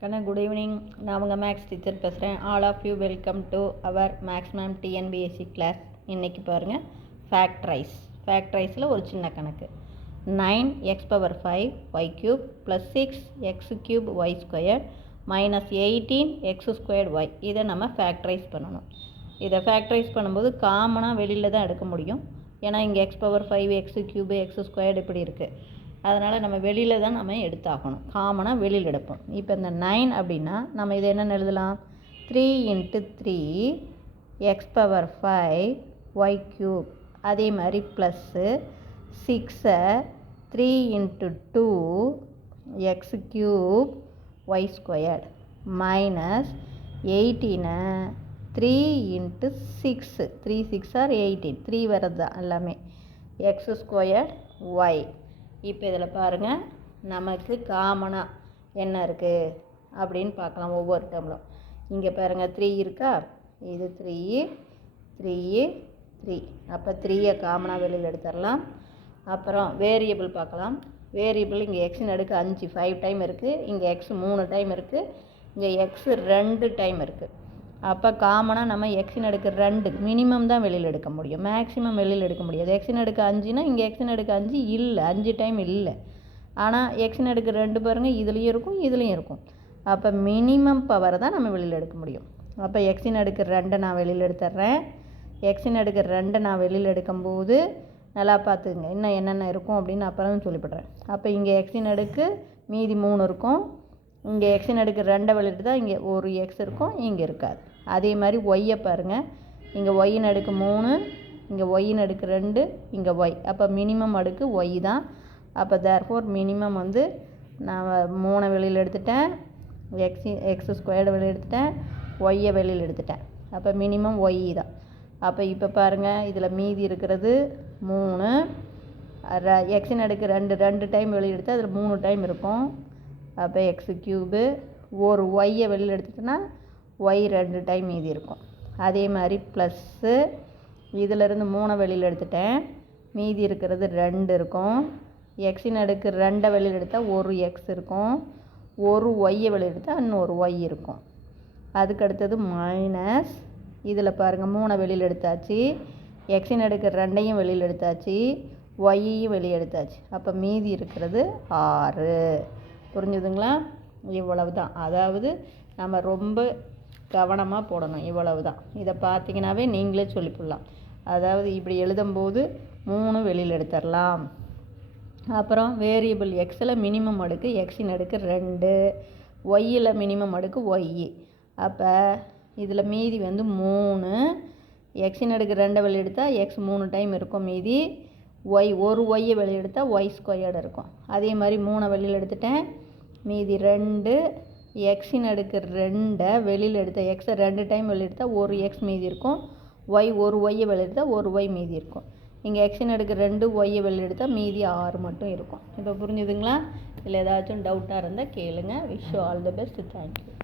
Good evening. நான் உங்கள் maths teacher பேசுகிறேன். All of you welcome to our maximum TNPSC class. இன்றைக்கி பாருங்கள், ஃபேக்ட்ரைஸில் ஒரு சின்ன கணக்கு. 9x⁵y³ + 6x³ y² - 18x²y. இதை நம்ம ஃபேக்ட்ரைஸ் பண்ணணும். இதை ஃபேக்ட்ரைஸ் பண்ணும்போது காமனாக வெளியில் தான் எடுக்க முடியும். ஏன்னா இங்கே x⁵, x³ x² இப்படி இருக்குது. அதனால் நம்ம வெளியில் தான் நம்ம எடுத்தாகணும். காமனாக வெளியில் எடுப்போம். இப்போ இந்த 9 அப்படின்னா நம்ம இதை என்னென்னு எழுதலாம்? 3 × 3 x⁵y³ அதே மாதிரி plus 6 3 × 2 x³ y² minus 18 3 × 6 3 6 R 18 3 வர்றது தான் எல்லாமே x² y. இப்போ இதில் பாருங்கள், நமக்கு காமனாக என்ன இருக்குது அப்படின்னு பார்க்கலாம். ஒவ்வொரு டேர்மிலும் இங்கே பாருங்கள் 3 இருக்கா, இது 3 3 3. அப்போ 3யை காமனாக வெளியில் எடுத்துடலாம். அப்புறம் வேரியபிள் பார்க்கலாம். வேரியபிள் இங்கே எக்ஸின் அடுக்கு 5 5 டைம் இருக்குது, இங்கே எக்ஸ் 3 டைம் இருக்குது, இங்கே எக்ஸ் 2 டைம் இருக்குது. அப்போ காமனாக நம்ம எக்ஸின் அடுக்கு 2 மினிமம் தான் வெளியில் எடுக்க முடியும், மேக்ஸிமம் வெளியில் எடுக்க முடியாது. எக்ஸின் அடுக்கு 5னா இங்கே எக்ஸின் அடுக்கு 5 இல்லை, 5 டைம் இல்லை. ஆனால் எக்ஸின் அடுக்கு 2 பாருங்கள், இதுலேயும் இருக்கும் இதுலேயும் இருக்கும். அப்போ மினிமம் பவரை தான் நம்ம வெளியில் எடுக்க முடியும். அப்போ எக்ஸின் அடுக்கு 2 நான் வெளியில் எடுத்துட்றேன். எக்ஸின் அடுக்கு 2 நான் வெளியில் எடுக்கும்போது நல்லா பார்த்துக்குங்க, இன்னும் என்னென்ன இருக்கும் அப்படின்னு அப்புறம் சொல்லிவிடுறேன். அப்போ இங்கே எக்ஸின் அடுக்கு மீதி 3 இருக்கும். இங்கே எக்ஸின் அடுக்கு 2 வெளியில் எடுத்தால் இங்கே ஒரு எக்ஸ் இருக்கும், இங்கே இருக்காது. அதே மாதிரி ஒய்யை பாருங்கள், இங்கே ஒய்யின் அடுக்கு 3, இங்கே ஒய்யின் அடுக்கு 2, இங்கே ஒய். அப்போ மினிமம் அடுக்கு ஒய் தான். அப்போ தேர்ஃபோர் மினிமம் வந்து நான் 3 வெளியில் எடுத்துட்டேன், x² வெளியில் எடுத்துட்டேன், ஒய்யை வெளியில் எடுத்துட்டேன். அப்போ மினிமம் ஒய் தான். அப்போ இப்போ பாருங்கள், இதில் மீதி இருக்கிறது 3. எக்ஸின் அடுக்கு 2 டைம் வெளியில் எடுத்தால் அதில் 3 டைம் இருக்கும். அப்போ x³ ஒரு ஒய்யை வெளியில் எடுத்துட்டோன்னா ஒய் 2 டைம் மீதி இருக்கும். அதே மாதிரி ப்ளஸ்ஸு இதிலேருந்து 3 வெளியில் எடுத்துட்டேன், மீதி இருக்கிறது 2 இருக்கும். எக்ஸின் அடுக்கு 2 வெளியில் எடுத்தால் ஒரு எக்ஸ் இருக்கும், ஒரு ஒய்யை வெளியில் எடுத்தால் இன்னொரு ஒய் இருக்கும். அதுக்கு அடுத்தது மைனஸ் இதில் பாருங்கள் 3 வெளியில் எடுத்தாச்சு, எக்ஸின் அடுக்கு 2ஐயும் வெளியில் எடுத்தாச்சு, ஒய்யையும் வெளியே எடுத்தாச்சு. அப்போ மீதி இருக்கிறது 6. புரிஞ்சுதுங்களா? இவ்வளவு தான். அதாவது நம்ம ரொம்ப கவனமாக போடணும், இவ்வளவு தான். இதை பார்த்தீங்கன்னாவே நீங்களே சொல்லிவிடலாம். அதாவது இப்படி எழுதும்போது 3 வெளியில் எடுத்துடலாம். அப்புறம் வேரியபிள் எக்ஸில் மினிமம் அடுக்கு எக்ஸின் அடுக்கு 2, ஒய்யில் மினிமம் அடுக்கு ஒய். அப்போ இதில் மீதி வந்து 3. எக்ஸின் அடுக்கு 2 வெளியில் எடுத்தால் எக்ஸ் 3 டைம் இருக்கும் மீதி. ஒய் ஒரு ஒய்யை வெளியில் எடுத்தால் y² இருக்கும். அதே மாதிரி 3 வெளியில் எடுத்துட்டேன், மீதி 2. எக்ஸின் அடுக்கு 2 வெளியில் எடுத்தால் எக்ஸை 2 டைம் வெளியில் எடுத்தால் ஒரு எக்ஸ் மீதி இருக்கும், ஒய் ஒரு ஒய்யை வெளியில் எடுத்தால் ஒரு ஒய் மீதி இருக்கும். இங்கே எக்ஸின் அடுக்கு 2 ஒய்யை வெளியில் எடுத்தால் மீதி 6 மட்டும் இருக்கும். இப்போ புரிஞ்சுதுங்களா? இல்லை ஏதாச்சும் டவுட்டாக இருந்தால் கேளுங்க. Wish you all the best. Thank you.